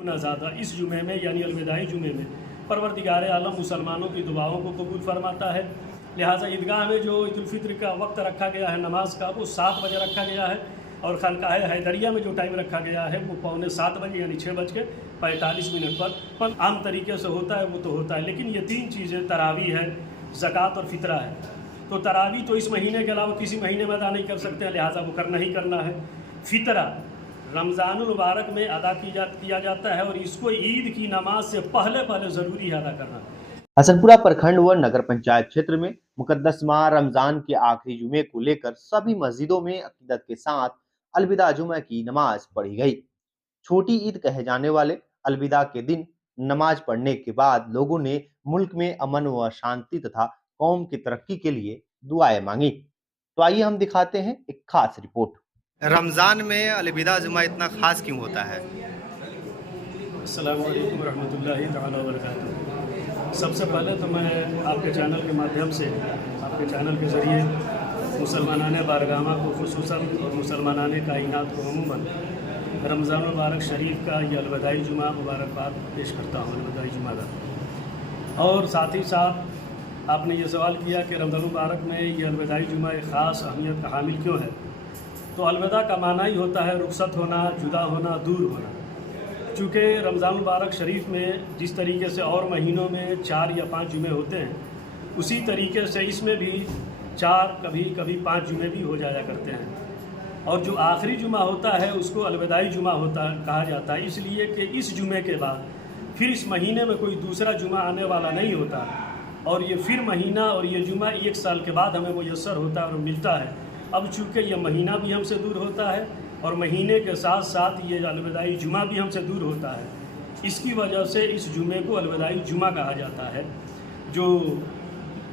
गुना ज़्यादा इस जुमे में यानी अलविदाई जुमे में परवरदिगार आलम मुसलमानों की दुआओं को कबूल फरमाता है। लिहाजा ईदगाह में जो ईद उल फित्र का वक्त रखा गया है नमाज का, वो 7 बजे रखा गया है, और खानकाह हैदरिया में जो टाइम रखा गया है वो 6:45 बजे यानी 6:45 पर आम तरीके से होता है, वो तो होता है। लेकिन ये 3 चीज़ें तरावी है, ज़कात और फितरा है। तो तरावी तो इस महीने के अलावा किसी महीने में अदा नहीं कर सकते हैं, लिहाजा वो करना ही करना है। फितरा रमज़ानुल मुबारक में अदा किया जाता है, और इसको ईद की नमाज से पहले ज़रूरी है अदा करना। हसनपुरा प्रखंड व नगर पंचायत क्षेत्र में मुकद्दस माह रमजान के आखिरी जुमे को लेकर सभी मस्जिदों में अकीदत के साथ अलविदा जुमा की नमाज पढ़ी गई। छोटी ईद कहे जाने वाले अलविदा के दिन नमाज पढ़ने के बाद लोगों ने मुल्क में अमन व शांति तथा कौम की तरक्की के लिए दुआएं मांगी। तो आइए हम दिखाते हैं एक खास रिपोर्ट। रमज़ान में अलविदा जुमा इतना खास क्यों होता है? अस्सलामु अलैकुम रहमतुल्लाहि तआला व बरकातुहू। सबसे पहले तो मैं आपके चैनल के माध्यम से, आपके चैनल के ज़रिए मुसलमानाने बारगामा को खुसूसन और मुसलमानाने कायनात को अमूमन रमज़ान मुबारक शरीफ का ये अलविदाई जुमा मुबारकबाद पेश करता हूँ, अलविदाई जुमा का। और साथ ही साथ आपने ये सवाल किया कि रमज़ान मुबारक में ये अलविदाई जुमा एक ख़ास अहमियत का हामिल क्यों है। तो अलविदा का माना ही होता है रुखसत होना, जुदा होना, दूर होना। चूँकि रमज़ान मुबारक शरीफ में जिस तरीके से और महीनों में 4 या 5 जुमे होते हैं, उसी तरीके से इसमें भी 4 कभी कभी 5 जुमे भी हो जाया करते हैं। और जो आखिरी जुमा होता है उसको अलविदाई जुमा कहा जाता है, इसलिए कि इस जुमे के बाद फिर इस महीने में कोई दूसरा जुमा आने वाला नहीं होता, और ये फिर महीना और ये जुमा 1 साल के बाद हमें मुयस्सर होता है और मिलता है। अब चूँकि ये महीना भी हमसे दूर होता है और महीने के साथ साथ ये अलविदाई जुमा भी हमसे दूर होता है, इसकी वजह से इस जुमे को अलविदाई जुमा कहा जाता है। जो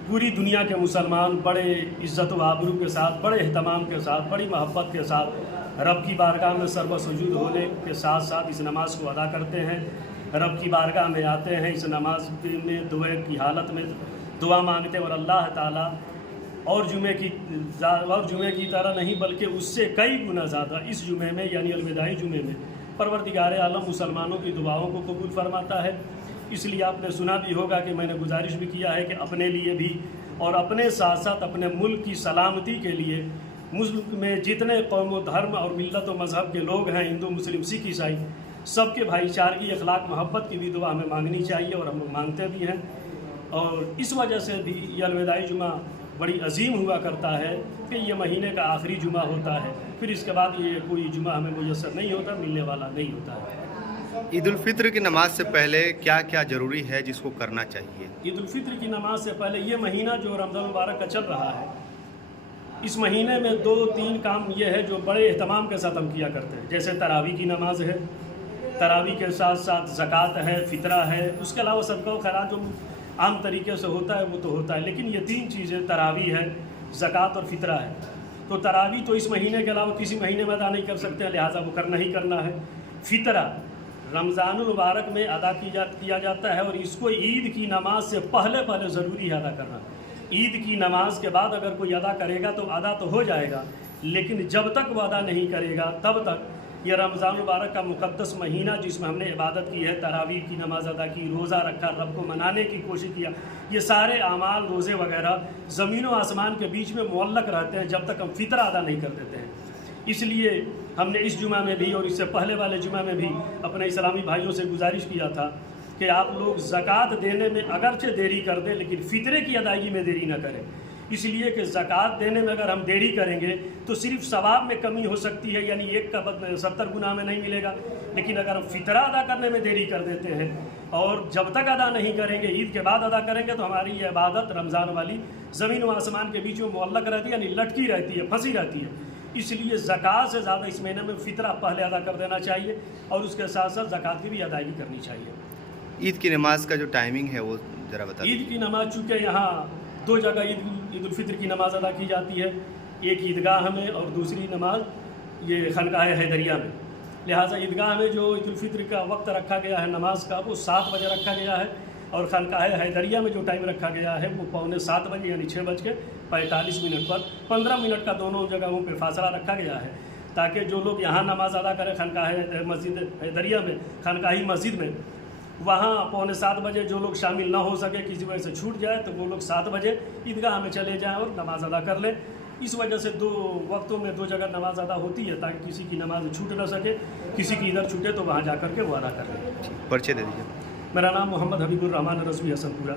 पूरी दुनिया के मुसलमान बड़े इज़्ज़त व आबरू के साथ, बड़े एहतमाम के साथ, बड़ी मोहब्बत के साथ रब की बारगाह में सर्वसुजूद होने के साथ साथ इस नमाज को अदा करते हैं। रब की बारगाह में आते हैं, इस नमाज में दुआ की हालत में दुआ मांगते हैं, और अल्लाह ताला और जुमे की तरह नहीं बल्कि उससे कई गुना ज़्यादा इस जुमे में यानी अलविदाई जुमे में परवरदिगार आलम मुसलमानों की दुआओं को कबूल फरमाता है। इसलिए आपने सुना भी होगा कि मैंने गुजारिश भी किया है कि अपने लिए भी और अपने साथ साथ अपने मुल्क की सलामती के लिए मुल्क में जितने कौम धर्म और मिल्लत व मज़हब के लोग हैं, हिंदू मुस्लिम सिख ईसाई, सबके भाईचारगी अखलाक मोहब्बत की भी दुआ हमें मांगनी चाहिए, और हम मांगते भी हैं। और इस वजह से भी ये अलविदाई जुमा बड़ी अजीम हुआ करता है कि ये महीने का आखिरी जुमा होता है, फिर इसके बाद ये कोई जुमा हमें मुयस्सर नहीं होता, मिलने वाला नहीं होता है। ईद उल फित्र की नमाज से पहले क्या क्या ज़रूरी है जिसको करना चाहिए? ईद उल फित्र की नमाज से पहले ये महीना जो रमज़ान मुबारक का चल रहा है, इस महीने में 2-3 काम ये है जो बड़े एहतमाम के साथ हम किया करते हैं। जैसे तरावी की नमाज है, तरावी के साथ साथ ज़कात है, फितरा है, उसके अलावा सदका व खैरात जो आम तरीके से होता है वो तो होता है। लेकिन ये 3 चीज़ें तरावी है, ज़कात और फितरा है। तो तरावी तो इस महीने के अलावा किसी महीने में अदा नहीं कर सकते हैं, लिहाजा वो करना ही करना है। फितरा रमज़ानुल मुबारक में अदा किया जाता है, और इसको ईद की नमाज से पहले ज़रूरी है अदा करना। ईद की नमाज के बाद अगर कोई अदा करेगा तो अदा तो हो जाएगा, लेकिन जब तक वो अदा नहीं करेगा तब तक ये रमज़ान मुबारक का मुक़द्दस महीना जिसमें हमने इबादत की है, तरावी की नमाज़ अदा की, रोज़ा रखा, रब को मनाने की कोशिश किया, ये सारे आमाल रोज़े वगैरह ज़मीन व आसमान के बीच में मुअल्लक़ रहते हैं जब तक हम फितरा अदा नहीं कर देते हैं। इसलिए हमने इस जुमा में भी और इससे पहले वाले जुमा में भी अपने इस्लामी भाइयों से गुजारिश किया था कि आप लोग ज़कात देने में अगरचे देरी कर दें, लेकिन फ़ितरे की अदायगी में देरी न करें। इसलिए कि ज़कात देने में अगर हम देरी करेंगे तो सिर्फ सवाब में कमी हो सकती है, यानी 1 का बदले 70 गुना में नहीं मिलेगा। लेकिन अगर हम फितरा अदा करने में देरी कर देते हैं और जब तक अदा नहीं करेंगे, ईद के बाद अदा करेंगे, तो हमारी ये इबादत रमज़ान वाली ज़मीन व आसमान के बीच में मुअल्लक़ रहती है, यानी लटकी रहती है, फंसी रहती है। इसलिए ज़कात से ज़्यादा इस महीने में फितरा पहले अदा कर देना चाहिए, और उसके साथ साथ ज़कात की भी अदायगी करनी चाहिए। ईद की नमाज का जो टाइमिंग है वो ज़रा बता। ईद की नमाज चूँकि यहाँ 2 जगह ईद उल फित्र की नमाज अदा की जाती है, एक ईदगाह में और दूसरी नमाज ये खानकाह हैदरिया में। लिहाजा ईदगाह में जो ईद उल फित्र का वक्त रखा गया है नमाज का, वो 7 बजे रखा गया है, और खानकाह हैदरिया में जो टाइम रखा गया है वो 6:45 बजे यानी 6:45 पर 15 मिनट का दोनों जगहों पर फासला रखा गया है, ताकि जो लोग यहाँ नमाज अदा करें खानकाह मस्जिद हैदरिया में, खानकाही मस्जिद में, वहाँ 6:45 बजे जो लोग शामिल ना हो सके, किसी वजह से छूट जाए, तो वो लोग 7 बजे ईदगाह में चले जाएं और नमाज अदा कर लें। इस वजह से 2 वक्तों में 2 जगह नमाज अदा होती है, ताकि किसी की नमाज छूट ना सके, किसी की इधर छूटे तो वहाँ जा कर के वो अदा कर लें। परिचय दे दीजिए। मेरा नाम मोहम्मद हबीबुर रहमान रज़वी हसनपुरा।